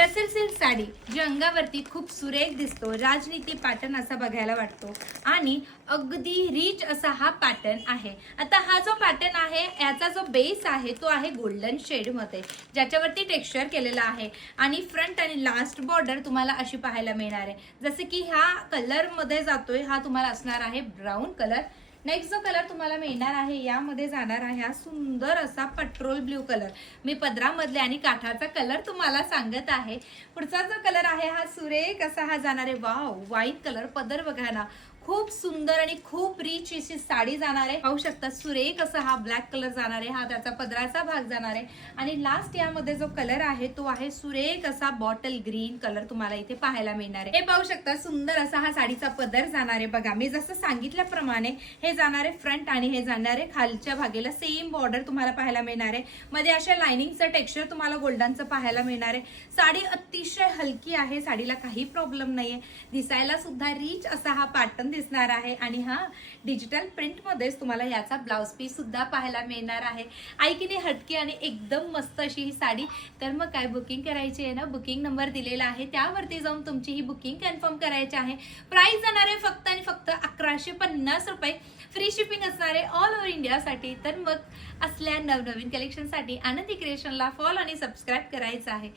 Tussle silk sari जी अंगावरती खूप सुरेख दिसतो, राजनीती पॅटर्न असा बघायला वाटतो आणि अगदी रिच असा हा पॅटर्न आहे। आता हा जो पॅटर्न आहे याचा जो बेस आहे तो आहे गोल्डन शेड मध्ये, ज्याच्यावरती टेक्स्चर केलेला आहे आणि फ्रंट आणि लास्ट बॉर्डर तुम्हाला अशी पाहायला मिळणार आहे। जसे की ह्या कलर मध्ये जातोय हा तुम्हाला असणार आहे ब्राऊन कलर। नेक्स्ट जो कलर तुम्हाला मिळणार आहे यामध्ये जाणार आहे हा सुंदर असा पेट्रोल ब्ल्यू कलर। मी पदरामधले आणि काठाचा कलर तुम्हाला सांगत आहे। पुढचा जो कलर आहे हा सुरेख असा हा जाणार आहे, वाव व्हाईट कलर। पदर बघा ना, खूप सुंदर आणि खूप रिच अशी साडी जाणार आहे। पाहू शकता सुरेख असा हा ब्लॅक कलर जाणार आहे, हा त्याचा पदराचा भाग जाणार आहे। आणि लास्ट यामध्ये जो कलर आहे तो आहे सुरेख असा बॉटल ग्रीन कलर तुम्हाला इथे पाहायला मिळणार आहे। हे पाहू शकता सुंदर असा हा साडीचा पदर जाणार आहे। बघा मी जसं सांगितल्याप्रमाणे हे जाणार आहे फ्रंट आणि हे जाणार आहे खालच्या भागेला सेम बॉर्डर तुम्हाला पाहायला मिळणार आहे। मध्ये अशा लाइनिंगचं टेक्स्चर तुम्हाला गोल्डनचं पाहायला मिळणार आहे। साडी अतिशय हलकी आहे, साडीला काही प्रॉब्लेम नाहीये, दिसायला सुद्धा रिच असा हा पॅटर्न दिसणार आहे। आणि हा डिजिटल प्रिंट मध्येच तुम्हाला याचा ब्लाउज पीस सुद्धा पाहायला मिळणार आहे। ऐकीने हटके आणि एकदम मस्त अशी ही साडी। तर मग काय बुकिंग करायची आहे ना, बुकिंग नंबर दिलेला आहे त्यावरती जाऊन तुमची ही बुकिंग कन्फर्म करायची आहे। प्राइस जाणार आहे फक्त आणि फक्त 1150 रुपये, फ्री शिपिंग असणार आहे ऑल ओव्हर इंडियासाठी। तर मग असल्या नवनवीन कलेक्शनसाठी आनंदी क्रिएशनला फॉलो आणि सबस्क्राईब करायचं आहे।